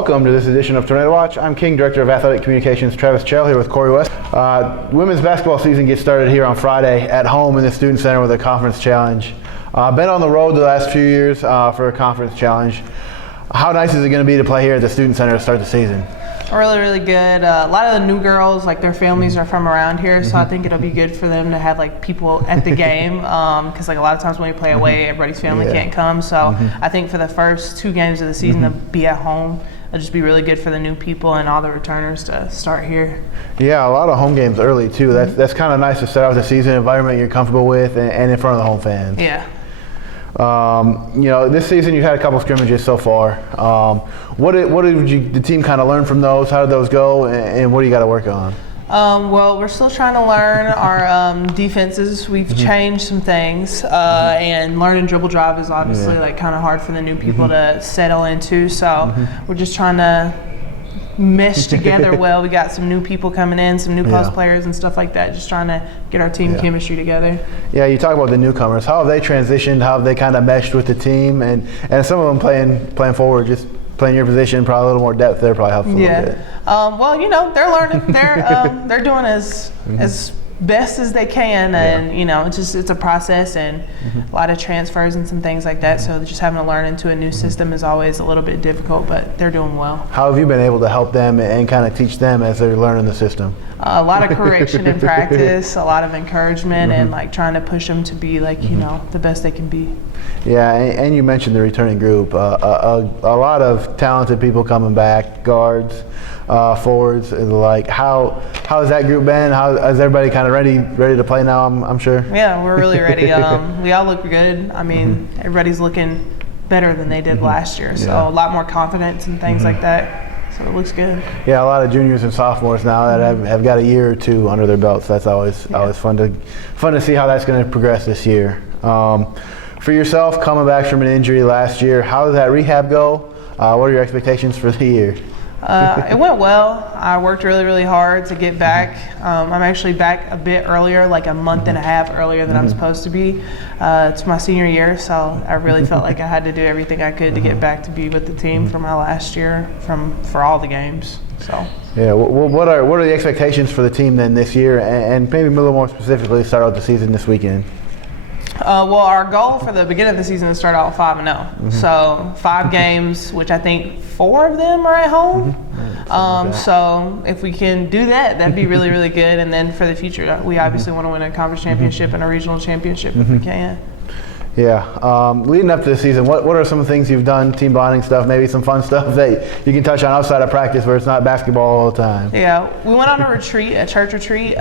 Welcome to this edition of Tornado Watch. I'm King, Director of Athletic Communications Travis Chell, here with Kori West. Women's basketball season gets started here on Friday at home in the Student Center with a conference challenge. Been on the road the last few years for a conference challenge. How nice is it going to be to play here at the Student Center to start the season? Really good. A lot of the new girls, like their families are from around here, so I think it'll be good for them to have like people at the game, because like a lot of times when we play away, everybody's family can't come. So I think for the first 2 games of the season to be at home, it'll just be really good for the new people and all the returners to start here. Yeah, a lot of home games early too. That's kind of nice to start out the season environment you're comfortable with and in front of the home fans. Yeah. This season you've had a couple scrimmages so far. What did the team kind of learn from those? How did those go, and what do you got to work on? Well, we're still trying to learn our defenses. We've changed some things, and learning dribble drive is obviously like kind of hard for the new people to settle into. So we're just trying to mesh together well. We got some new people coming in, some new post players and stuff like that, just trying to get our team chemistry together. Yeah, you talk about the newcomers. How have they transitioned? How have they kind of meshed with the team? And some of them playing forward, just playing your position, probably a little more depth there probably helps a little bit. Well, they're learning. They're doing as best as they can, and it's a process and a lot of transfers and some things like that. So just having to learn into a new system is always a little bit difficult, but they're doing well. How have you been able to help them and kind of teach them as they're learning the system? A lot of correction in practice, a lot of encouragement, and like trying to push them to be like the best they can be. Yeah, and you mentioned the returning group. A lot of talented people coming back, guards, forwards. Like how has that group been? How is everybody kind of ready to play now? I'm sure. Yeah, we're really ready. We all look good. I mean, everybody's looking better than they did last year. So a lot more confidence and things like that. So it looks good. Yeah, a lot of juniors and sophomores now that have got a year or two under their belts. So that's always fun to see how that's going to progress this year. For yourself, coming back from an injury last year, how did that rehab go? What are your expectations for the year? It went well. I worked really hard to get back. I'm actually back a bit earlier, like a month and a half earlier than I'm supposed to be. It's my senior year, so I really felt like I had to do everything I could to get back to be with the team for my last year, for all the games. So. Yeah. What are the expectations for the team then this year, and maybe a little more specifically start out the season this weekend? Well, our goal for the beginning of the season is to start out 5-0. So 5 games, which I think 4 of them are at home. So if we can do that, that'd be really good. And then for the future, we obviously want to win a conference championship and a regional championship if we can. Yeah. Leading up to the season, what are some things you've done, team bonding stuff, maybe some fun stuff that you can touch on outside of practice where it's not basketball all the time? Yeah, we went on a church retreat.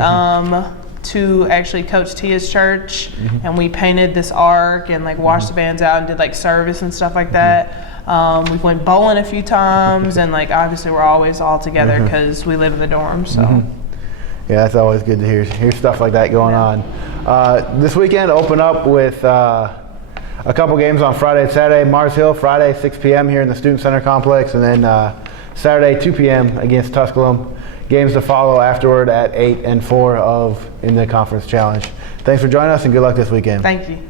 To actually Coach Tia's church, and we painted this ark and like washed the bands out and did like service and stuff like that. We went bowling a few times, and like obviously we're always all together because we live in the dorm. So yeah, that's always good to hear stuff like that going on. This weekend open up with a couple games on Friday and Saturday. Mars Hill Friday 6 p.m. here in the Student Center complex, and then Saturday 2 p.m. against Tusculum. Games to follow afterward at 8 and 4 in the conference challenge. Thanks for joining us, and good luck this weekend. Thank you.